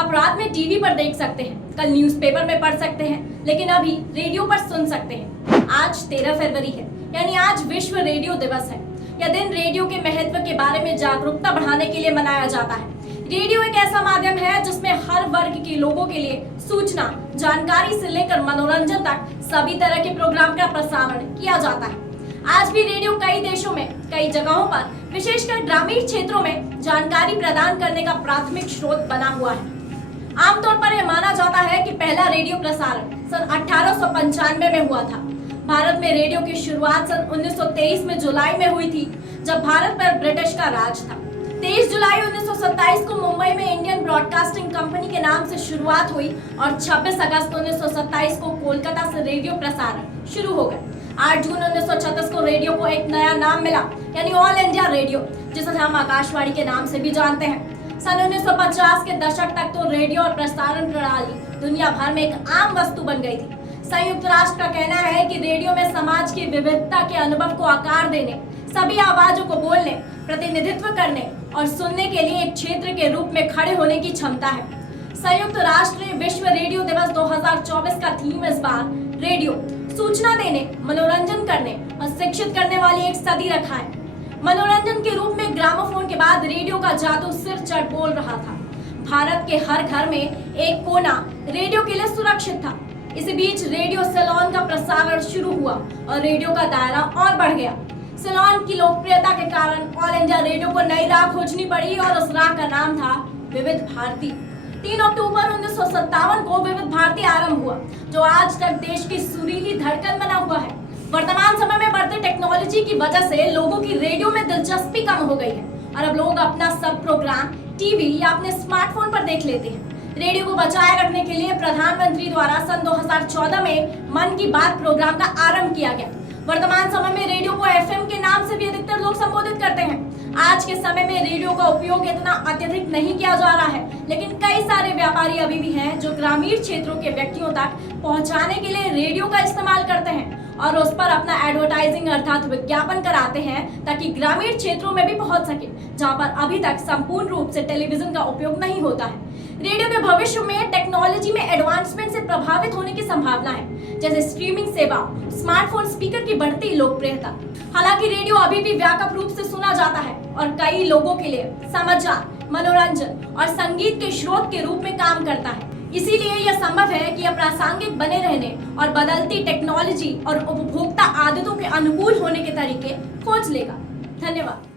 आप रात में टीवी पर देख सकते हैं, कल न्यूज़पेपर में पढ़ सकते हैं, लेकिन अभी रेडियो पर सुन सकते हैं। आज 13 फरवरी है, यानी आज विश्व रेडियो दिवस है। यह दिन रेडियो के महत्व के बारे में जागरूकता बढ़ाने के लिए मनाया जाता है। रेडियो एक ऐसा माध्यम है जिसमें हर वर्ग के लोगों के लिए सूचना, जानकारी से लेकर मनोरंजन तक सभी तरह के प्रोग्राम का प्रसारण किया जाता है। आज भी रेडियो कई देशों में, कई जगहों पर, विशेषकर ग्रामीण क्षेत्रों में जानकारी प्रदान करने का प्राथमिक स्रोत बना हुआ है। आमतौर पर यह माना जाता है कि पहला रेडियो प्रसारण सन 1895 में हुआ था। भारत में रेडियो की शुरुआत सन 1923 में जुलाई में हुई थी, जब भारत पर ब्रिटिश का राज था। 23 जुलाई 1927 को मुंबई में इंडियन ब्रॉडकास्टिंग कंपनी के नाम से शुरुआत हुई और 26 अगस्त 1927 को कोलकाता से रेडियो प्रसारण शुरू हो गए। 8 जून 1936 को रेडियो को एक नया नाम मिला, यानी ऑल इंडिया रेडियो, जिसे हम आकाशवाणी के नाम से भी जानते हैं। सन 1950 के दशक तक तो रेडियो और प्रसारण प्रणाली दुनिया भर में एक आम वस्तु बन गई थी। संयुक्त राष्ट्र का कहना है कि रेडियो में समाज की विविधता के अनुभव को आकार देने, सभी आवाजों को बोलने, प्रतिनिधित्व करने और सुनने के लिए एक क्षेत्र के रूप में खड़े होने की क्षमता है। संयुक्त राष्ट्र ने विश्व रेडियो दिवस 2024 का थीम इस बार रेडियो सूचना देने, मनोरंजन करने और शिक्षित करने वाली एक सदी रखा है। मनोरंजन के रूप में ग्रामोफोन के बाद रेडियो का जादू सिर चढ़ बोल रहा था। भारत के हर घर में एक कोना रेडियो के लिए सुरक्षित था। इसी बीच रेडियो सेलोन का प्रसारण शुरू हुआ और रेडियो का दायरा और बढ़ गया। सेलोन की लोकप्रियता के कारण ऑल इंडिया रेडियो को नई राह खोजनी पड़ी और उस राह का नाम था विविध भारती। 3 अक्टूबर 1957 को विविध भारती आरंभ हुआ, जो आज तक देश की सुरीली धड़कन बना हुआ है। वर्तमान समय में बढ़ती टेक्नोलॉजी की वजह से लोगों की रेडियो में दिलचस्पी कम हो गई है और अब लोग अपना सब प्रोग्राम टीवी या अपने स्मार्टफोन पर देख लेते हैं। रेडियो को बचाए रखने के लिए प्रधानमंत्री द्वारा सन 2014 में मन की बात प्रोग्राम का आरंभ किया गया। वर्तमान समय में रेडियो को एफएम के नाम से भी अधिकतर लोग संबोधित करते हैं। आज के समय में रेडियो का उपयोग इतना अत्यधिक नहीं किया जा रहा है, लेकिन कई सारे व्यापारी अभी भी हैं जो ग्रामीण क्षेत्रों के व्यक्तियों तक पहुंचाने के लिए रेडियो का इस्तेमाल करते हैं और उस पर अपना एडवर्टाइजिंग अर्थात विज्ञापन कराते हैं, ताकि ग्रामीण क्षेत्रों में भी पहुंच सके, जहां पर अभी तक संपूर्ण रूप से टेलीविजन का उपयोग नहीं होता है। रेडियो के भविष्य में टेक्नोलॉजी में एडवांसमेंट से प्रभावित होने की संभावना है, जैसे स्ट्रीमिंग सेवा, स्मार्टफोन स्पीकर की बढ़ती लोकप्रियता। हालांकि रेडियो अभी भी व्यापक रूप से सुना जाता है और कई लोगों के लिए समाचार, मनोरंजन और संगीत के स्रोत के रूप में काम करता है। इसीलिए यह संभव है कि यह प्रासंगिक बने रहने और बदलती टेक्नोलॉजी और उपभोक्ता आदतों के अनुकूल होने के तरीके खोज लेगा। धन्यवाद।